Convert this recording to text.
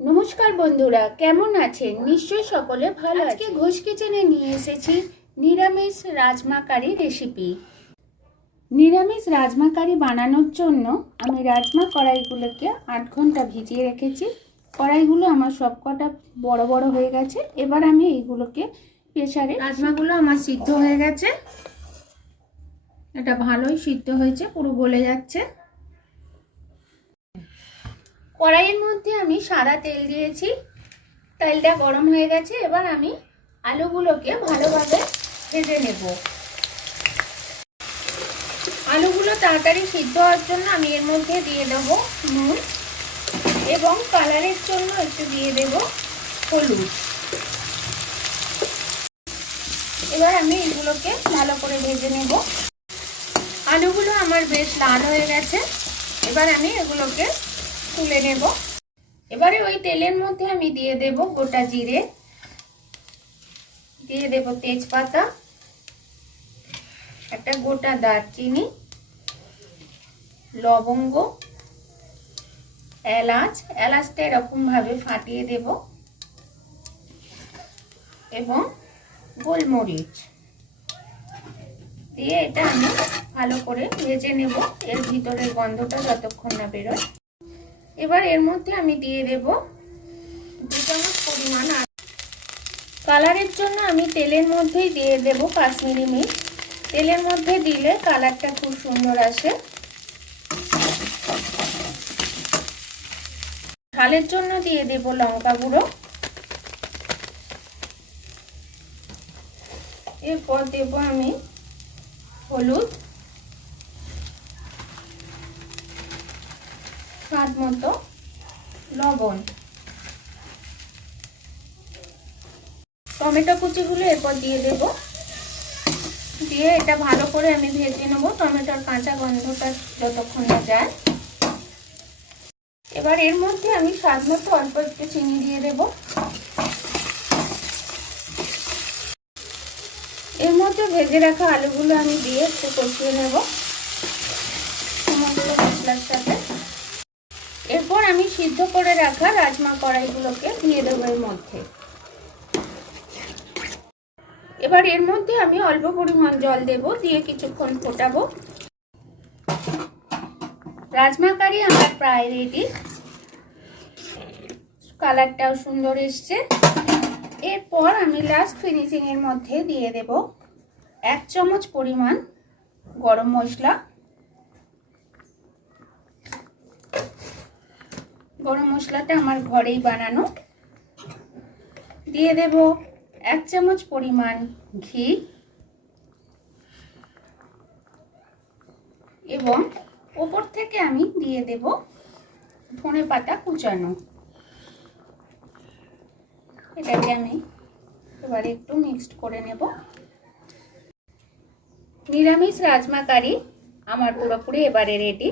নমস্কার বন্ধুরা, কেমন আছেন? নিশ্চয়ই সকলে ভালো আছেন। আজকে ঘোষ কিচেনে নিয়ে এসেছি নিরামিষ রাজমা কারি রেসিপি। নিরামিষ রাজমা কারি বানানোর জন্য আমি রাজমা কড়াইগুলোকে 8 ঘন্টা ভিজিয়ে রেখেছি। কড়াইগুলো আমার সবকটা বড় বড় হয়ে গেছে। এবার আমি এইগুলোকে প্রেসারে, রাজমাগুলো আমার সিদ্ধ হয়ে গেছে, এটা ভালোই সিদ্ধ হয়েছে, পুরো গলে যাচ্ছে। কড়াইয়ের মধ্যে আমি সাদা তেল দিয়েছি, তেলটা গরম হয়ে গেছে। এবার আমি আলুগুলোকে ভালোভাবে ভেজে নেব। আলুগুলো তাড়াতাড়ি সিদ্ধ হওয়ার জন্য আমি এর মধ্যে দিয়ে দেব নুন এবং কালারের জন্য একটু দিয়ে দেব হলুদ। এবার আমি এগুলোকে ভালো করে ভেজে নেব। আলুগুলো আমার বেশ লাল হয়ে গেছে। এবার আমি এগুলোকে তুলে নেব। এবারে ওই তেলের মধ্যে আমি দিয়ে দেব গোটা জিরে, দিয়ে দেব তেজপাতা, একটা গোটা দারচিনি, লবঙ্গ, এলাচটা এরকম ভাবে ফাটিয়ে দেব এবং গোলমরিচ দিয়ে এটা আমি ভালো করে ভেজে নেব, এর ভিতরের গন্ধটা যতক্ষণ না বেরোয়। এবার এর মধ্যে আমি দিয়ে দেব 2 চামচ পরিমাণ। কালারের জন্য আমি তেলের মধ্যেই দিয়ে দেব কাশ্মীরি মির্চ। তেলের মধ্যে দিলে কালারটা খুব সুন্দর আসে। ঝালের জন্য দিয়ে দেব লঙ্কা গুঁড়ো। এরপর দেব আমি হলুদ, স্বাদ মতো লবণ, টমেটো কুচিগুলো এরপর দিয়ে দেব। দিয়ে এটা ভালো করে আমি ভেজে নেব, টমেটোর কাঁচা গন্ধটা যতক্ষণ না যায়। এবার এর মধ্যে আমি স্বাদ মতো অল্প একটু চিনি দিয়ে দেব। এর মধ্যে ভেজে রাখা আলুগুলো আমি দিয়ে একটু কষিয়ে নেব সমস্ত মশলার সাথে। এরপর আমি সিদ্ধ করে রাখা রাজমা কড়াইগুলোকে দিয়ে দেবো এর মধ্যে। এবার এর মধ্যে আমি অল্প পরিমাণ জল দেব, দিয়ে কিছুক্ষণ ফোটাবো। রাজমা কারি আমার প্রায় রেডি, কালারটাও সুন্দর এসছে। এরপর আমি লাস্ট ফিনিশিং এর মধ্যে দিয়ে দেব 1 চামচ পরিমাণ গরম মশলা। গরম মশলাটা আমার ঘরেই বানানো। দিয়ে দেব 1 চামচ পরিমাণ ঘি এবং উপর থেকে আমি দিয়ে দেব ধনেপাতা কুচানো। এটাকে আমি এবারে একটু মিক্সড করে নেব। নিরামিষ রাজমা কারি আমার পুরোপুরি এবারে রেডি।